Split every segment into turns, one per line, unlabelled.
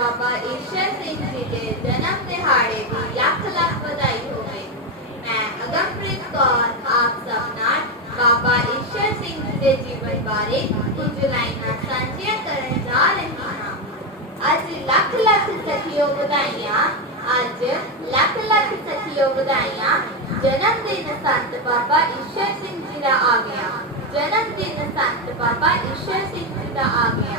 ਬਾਬਾ ਈਸ਼ਰ ਸਿੰਘ ਜੀ ਦੇ ਜਨਮ ਦਿਹਾੜੇ ਦੀ ਲੱਖ ਲੱਖ ਵਧਾਈ ਹੋਵੇ ਮੈਂ ਅਗਮਪ੍ਰੀਤ ਕੌਰ, ਆਪ ਸਭ ਨਾਲ ਬਾਬਾ ਈਸ਼ਰ ਸਿੰਘ ਜੀ ਦੇ ਜੀਵਨ ਬਾਰੇ ਕੁਝ ਲਾਈਨਾਂ ਸਾਂਝੀਆਂ ਕਰਨ ਜਾ ਰਹੀ ਹਾਂ। ਅੱਜ ਲੱਖ ਲੱਖ ਸਖੀਓ ਵਧਾਈਆਂ, ਅੱਜ ਲੱਖ ਲੱਖ ਸਖੀਓ ਵਧਾਈਆਂ। ਜਨਮ ਦਿਨ ਸੰਤ ਬਾਬਾ ਈਸ਼ਰ ਸਿੰਘ ਜੀ ਦਾ ਆ ਗਿਆ। ਜਨਮ ਦਿਨ ਸੰਤ ਬਾਬਾ ਈਸ਼ਰ ਸਿੰਘ ਜੀ ਦਾ ਆ ਗਿਆ।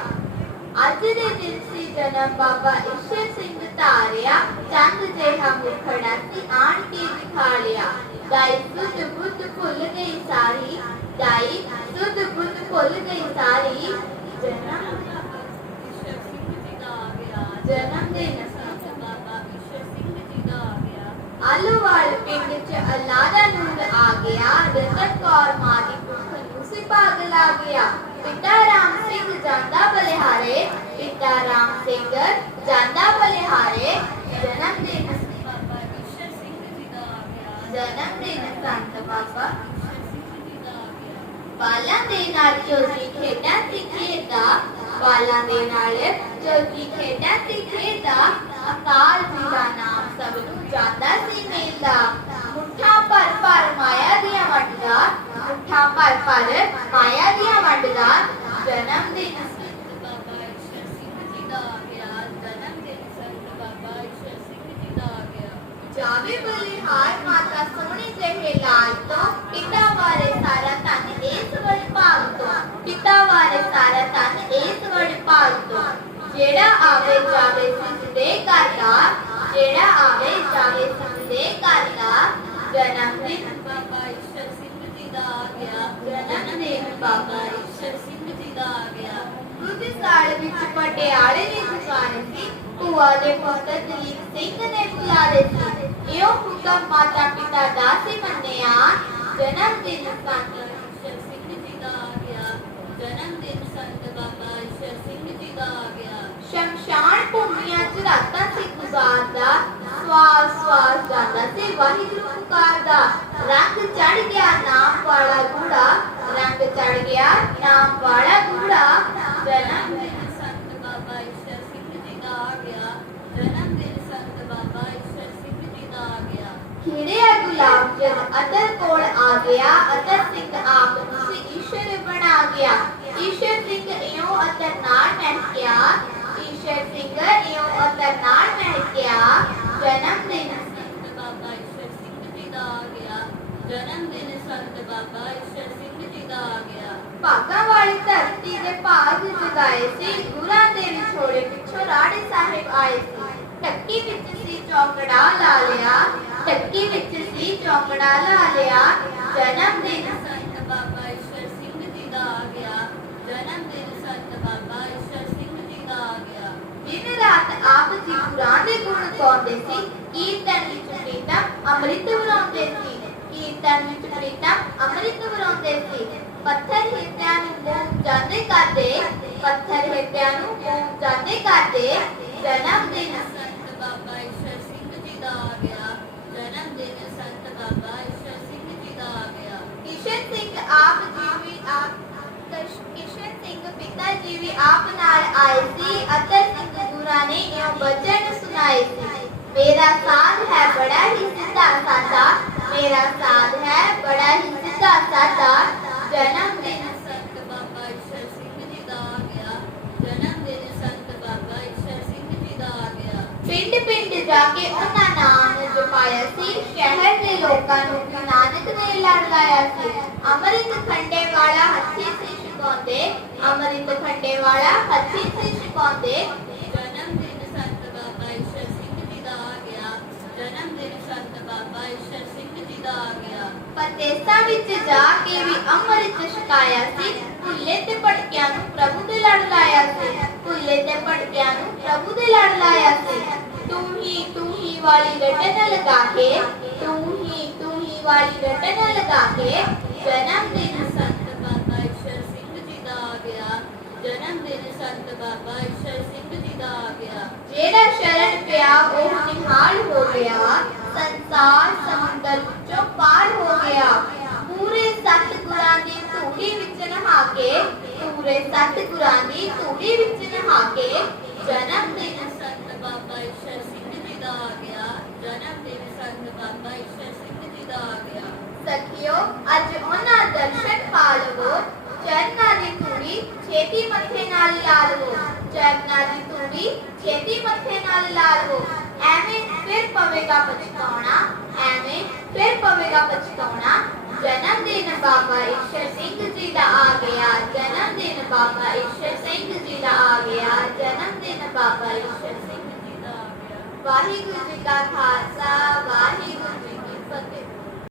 ਅੱਜ ਦੇ ਦਿਨ ਸੀ ਜਨਮ ਬਾਬਾ ਈਸ਼ਰ ਸਿੰਘ ਧਾਰਿਆ ਚੰਦ ਜਿਹਾ ਮੁਖੜਾ ਸੀ ਆਣ ਕੇ ਦਿਖਾ ਲਿਆ ਦਾਈ ਸੁਧ ਬੁੱਧ ਭੁੱਲ ਗਈ ਸਾਰੀ ਦਾਈ ਸੁਧ ਬੁੱਧ ਭੁੱਲ ਗਈ ਸਾਰੀ ਜਨਮ ਜਨਮ ਦਿਨ
ਸੰਤ ਬਾਬਾ ਈਸ਼ਰ ਸਿੰਘ ਜੀ ਦਾ ਆ ਗਿਆ
ਆਲੂਵਾਲ ਪਿੰਡ ਚ ਅੱਲਾ ਦਾ ਨੂਰ ਆ ਗਿਆ ਰਤਨ ਕੌਰ ਮਾਂ ਦੀ ਕੁੱਖ ਨੂੰ ਸੀ ਪਾਗਲ ਆ ਗਿਆ ਪਿਤਾ ਰਾਮ ਸਿੰਘ ਜਾਂਦਾ ਬਲਿਹਾਰੇ, ਪਿਤਾ ਰਾਮ ਸਿੰਘ ਜਾਂਦਾ ਬਲਿਹਾਰੇ, ਜਨਮ ਦਿਨ
ਬਾਬਾ ਈਸ਼ਰ ਸਿੰਘ ਜੀ ਦਾ ਆ ਗਿਆ
ਜਨਮ ਦਿਨ ਸੰਤ ਬਾਬਾ ਬਾਲਾਂ ਦੇ ਨਾਲ ਚੋਜੀ ਖੇਡਾਂ ਸੀ ਖੇਡਦਾ, ਬਾਲਾਂ ਦੇ ਨਾਲ ਚੋਜੀ ਖੇਡਾਂ ਸੀ ਖੇਡਦਾ ਜੀ ਦਾ ਨਾਮ ਸਭ ਨੂੰ ਜਾਂਦਾ ਸੀ ਮੇਲਾ ਮੁੱਠਾ ਭਰ ਭਰ ਮਾਇਆ ਦੀਆਂ ਵੰਡਦਾ ਮੁੱਠਾ ਭਰ ਭਰ ਮਾਇਆ ਦੀਆਂ ਵੰਡਦਾ ਜਨਮ ਦਿਨ
ਸੰਤ ਬਾਬਾ ਈਸ਼ਰ ਸਿੰਘ ਜੀ ਦਾ ਆ ਗਿਆ ਜਨਮ ਦਿਨ ਸੰਤ ਬਾਬਾ ਈਸ਼ਰ ਸਿੰਘ ਜੀ ਦਾ ਆ ਗਿਆ।
ਜਾਵੇ ਬਲਿਹਾਰ ਮਾਤਾ ਸੋਹਣੀ ਜਿਹੇ ਲਾਲ ਤੋਂ। ਪਿਤਾ ਵਾਰੇ ਸਾਰਾ ਧਨ ਇਸ ਵੜ ਭਾਗ ਤੋਂ। ਪਿਤਾ ਵਾਰੇ ਸਾਰਾ ਧਨ ਇਸ ਵੜ ਭਾਗ ਤੋਂ। ਜਿਹੜਾ ਆਵੇ ਜਾਵੇ ਸਿੱਧੇ ਦਾ ਜਿਹੜਾ ਆਵੇ ਜਾਵੇ ਸਿੱਧੇ ਦਾ ਜਨਮ ਦਿਨ
ਬਾਬਾ ਈਸ਼ਰ ਸਿੰਘ ਜੀ ਦਾ ਆ ਗਿਆ।
ਕੁਝ ਸਾਲ ਵਿੱਚ ਪਟਿਆਲੇ ਦੀ ਦੁਕਾਨ ਸੀ। ਭੂਆ ਦੇ ਪੁੱਤਰ ਦਲੀਪ ਸਿੰਘ ਨੇ ਬੁਲਾਰੇ ਸੀ। ਇਹੋ ਹੁਕਮ ਮਾਤਾ ਪਿਤਾ ਦਾ ਸੀ ਮੰਨਿਆ। ਜਨਮ ਦਿਨ ਸੰਤ
ਈਸ਼ਰ ਸਿੰਘ ਜੀ ਦਾ ਆ ਗਿਆ। ਜਨਮ ਦਿਨ ਸੰਤ ਬਾਬਾ ਈਸ਼ਰ ਸਿੰਘ ਜੀ ਦਾ ਆ ਗਿਆ।
ਸ਼ਮਸ਼ਾਨ ਭੂਮੀਆਂ ਚ ਰਾਤਾਂ ਸੀ ਗੁਜ਼ਾਰਦਾ। ਸਵਾਸ ਸਵਾਸ ਜਾਂਦਾ ਸੀ। ਵਾਹਿਗੁਰੂ ਪੁਕਾਰਦਾ ਰੰਗ ਚੜ ਗਿਆ। ਨਾਮ ਵਾਲਾ ਗੂੜਾ ਰੰਗ ਚੜ ਗਿਆ ਨਾਮ ਵਾਲਾ ਗੂੜਾ ਜਨਮ ਦਿਨ
ਦਿਨ ਸੰਤ ਬਾਬਾ ਈਸ਼ਰ ਸਿੰਘ ਜੀ ਦਾ ਆ ਗਿਆ ਜਨਮ ਦਿਨ ਸੰਤ ਬਾਬਾ ਈਸ਼ਰ ਸਿੰਘ ਜੀ ਦਾ ਆ ਗਿਆ
ਖਿੜਿਆ ਗੁਲਾਬ ਜਦ ਅਤਰ ਕੋਲ ਆ ਗਿਆ ਅਤਰ ਸਿੰਘ ਆਪ ਨੂੰ ਸੀ ਈਸ਼ਰ ਬਣਾ ਗਿਆ ਈਸ਼ਰ ਸਿੰਘ ਇਉਂ ਅਤਰ ਨਾਲ ਮਹਿਕਿਆ ਈਸ਼ਰ ਸਿੰਘ ਇਉਂ ਅਤਰ ਨਾਲ ਮਹਿਕਿਆ ਜਨਮ ਦਿਨ
ਸੰਤ ਬਾਬਾ ਈਸ਼ਰ ਸਿੰਘ ਜੀ ਦਾ ਆ ਗਿਆ ਜਨਮ ਦਿਨ ਸੰਤ ਬਾਬਾ ਈਸ਼ਰ ਸਿੰਘ ਜੀ ਦਾ ਆ ਗਿਆ
ਭਾਗਾਂ ਵਾਲੀ ਧਰਤੀ ਦੇ ਭਾਗ ਜਗਾਏ ਸੀ। ਗੁਰਾਂ ਦੇ ਵਿਛੋੜੇ ਪਿੱਛੋਂ ਰਾੜੇ ਸਾਹਿਬ ਆਏ ਸੀ। ਟੱਕੀ ਵਿੱਚ ਸੀ ਚੌਕੜਾ ਲਾ ਲਿਆ। ਟੱਕੀ ਵਿੱਚ ਸੀ ਚੌਕੜਾ ਲਾ ਲਿਆ। ਜਨਮ ਦਿਨ
ਸੰਤ ਬਾਬਾ ਈਸ਼ਰ ਸਿੰਘ ਜੀ ਦਾ ਆ ਗਿਆ। ਜਨਮ ਦਿਨ ਸੰਤ ਬਾਬਾ ਈਸ਼ਰ ਸਿੰਘ ਜੀ ਦਾ ਆ ਗਿਆ।
ਦਿਨ ਰਾਤ ਆਪ ਜੀ ਗੁਰਾਂ ਦੇ ਗੁਣ ਗਾਉਂਦੇ ਸੀ। ਕੀਰਤਨ ਵਿੱਚ ਪ੍ਰੀਤਮ ਅੰਮ੍ਰਿਤ ਵਰਾਉਂਦੇ ਸੀ। ਕੀਰਤਨ ਵਿੱਚ ਪ੍ਰੀਤਮ ਅੰਮ੍ਰਿਤ ਵਰਾਉਂਦੇ ਸੀ। ਪੱਥਰ ਹਿਰਦਿਆਂ ਨੂੰ ਜਾਂਦੇ ਕਰਦੇ, ਪੱਥਰ ਹਿਰਦਿਆਂ ਨੂੰ ਜਾਂਦੇ ਕਰਦੇ, ਜਨਮ ਦਿਨ
ਸੰਤ ਬਾਬਾ ਈਸ਼ਰ ਸਿੰਘ ਜੀ ਦਾ ਆ ਗਿਆ। ਜਨਮ ਦਿਨ ਸੰਤ ਬਾਬਾ ਈਸ਼ਰ ਸਿੰਘ ਜੀ ਦਾ ਆ ਗਿਆ।
ਕਿਸ਼ਨ ਸਿੰਘ ਆਪ ਜੀ ਵੀ ਆਪ ਕਿਸ਼ਨ ਸਿੰਘ ਪਿਤਾ ਜੀ ਵੀ ਆਪ ਨਾਲ ਆਏ ਸੀ ਅਤੇ ਸਿੰਘ ਗੁਰਾਂ ਨੇ ਇਹ ਬਚਨ ਸੁਣਾਏ ਸੀ। ਮੇਰਾ ਸਾਧ ਹੈ, ਬੜਾ ਹੀ ਸਿੱਧਾ ਸਾਦਾ ਮੇਰਾ ਸਾਧ ਹੈ ਬੜਾ ਹੀ ਸਿੱਧਾ ਸਾਦਾ ਜਨਮ ਦਿਨ
ਸੰਤ ਬਾਬਾ ਈਸ਼ਰ ਸਿੰਘ ਜੀ ਦਾ ਆ ਗਿਆ ਜਨਮ ਦਿਨ ਸੰਤ ਬਾਬਾ ਈਸ਼ਰ ਸਿੰਘ ਜੀ ਦਾ ਆ ਗਿਆ
ਪਿੰਡ ਪਿੰਡ ਜਾ ਕੇ ਉਹਨਾਂ ਨਾਮ ਜਪਾਇਆ ਸੀ ਸ਼ਹਿਰ ਦੇ ਲੋਕਾਂ ਨੂੰ ਵੀ ਨਾਨਕ ਨੇ ਲੜ ਲਾਇਆ ਸੀ। ਅੰਮ੍ਰਿਤ ਖੰਡੇ ਵਾਲਾ ਹੱਥੀ ਸੀ ਛਕਾਉਂਦੇ ਅੰਮ੍ਰਿਤ ਖੰਡੇ ਵਾਲਾ ਹੱਥੀ ਸੀ ਛਕਾਉਂਦੇ
ਜਨਮ ਦਿਨ ਸੰਤ ਬਾਬਾ ਈਸ਼ਰ ਸਿੰਘ ਜੀ ਦਾ ਆ ਗਿਆ। ਜਨਮ ਦਿਨ ਸੰਤ ਬਾਬਾ ਈਸ਼ਰ ਸਿੰਘ ਜੀ ਦਾ ਆ ਗਿਆ।
ਪਰਦੇਸਾਂ ਵਿੱਚ ਜਾ ਕੇ ਵੀ ਅੰਮ੍ਰਿਤ ਛਕਾਇਆ ਸੀ ਭੁੱਲੇ ਤੇ ਭਟਕਿਆਂ ਨੂੰ ਪ੍ਰਭੂ ਦੇ ਲੜ ਲਾਇਆ ਸੀ। ਭੁੱਲੇ ਤੇ ਭਟਕਿਆਂ ਨੂੰ ਪ੍ਰਭੂ ਦੇ ਲੜ ਲਾਇਆ ਸੀ। ਤੂੰ ਹੀ ਤੂੰ ਹੀ ਵਾਲੀ ਰਟਨ ਲਗਾ ਕੇ, ਤੂੰ ਹੀ ਤੂੰ ਹੀ ਵਾਲੀ ਰਟਨ ਲਗਾ ਕੇ, ਜਨਮ ਦਿਨ
ਸੰਤ ਬਾਬਾ ਈਸ਼ਰ ਸਿੰਘ ਜੀ ਦਾ ਆ ਗਿਆ। ਜਨਮ ਦਿਨ ਸੰਤ ਬਾਬਾ ਈਸ਼ਰ ਸਿੰਘ ਜੀ ਦਾ ਆ ਗਿਆ।
ਜਿਹੜਾ ਸ਼ਰਨ ਪਿਆ, ਉਹ ਨਿਹਾਲ ਹੋ ਗਿਆ। ਸੰਸਾਰ ਸਮੁੰਦਰ ਵਿੱਚੋਂ ਪਾਰ ਹੋ ਗਿਆ। ਪੂਰੇ ਸਤਿਗੁਰਾਂ ਦੀ ਧੂੜੀ ਵਿੱਚ ਨਹਾ ਕੇ, ਪੂਰੇ ਸਤਿਗੁਰਾਂ ਦੀ ਧੂੜੀ ਵਿੱਚ माँ के जन्म बाबा ईश्वर सिंह जी का आ गया जन्म चरना छेती मथे नाल लाल फिर पवेगा पछताना एमे फिर पवेगा पछताना जन्म दिन बाबा सिंह जी का आ गया जन्म दिन ਬਾਬਾ ਈਸ਼ਰ ਸਿੰਘ ਜੀ ਦਾ ਆ ਗਿਆ, ਜਨਮ ਦਿਨ ਬਾਬਾ ਈਸ਼ਰ ਸਿੰਘ ਜੀ ਦਾ ਆ ਗਿਆ। ਵਾਹਿਗੁਰੂ ਜੀ ਕਾ ਖਾਲਸਾ, ਵਾਹਿਗੁਰੂ ਜੀ ਕੀ ਫਤਿਹ।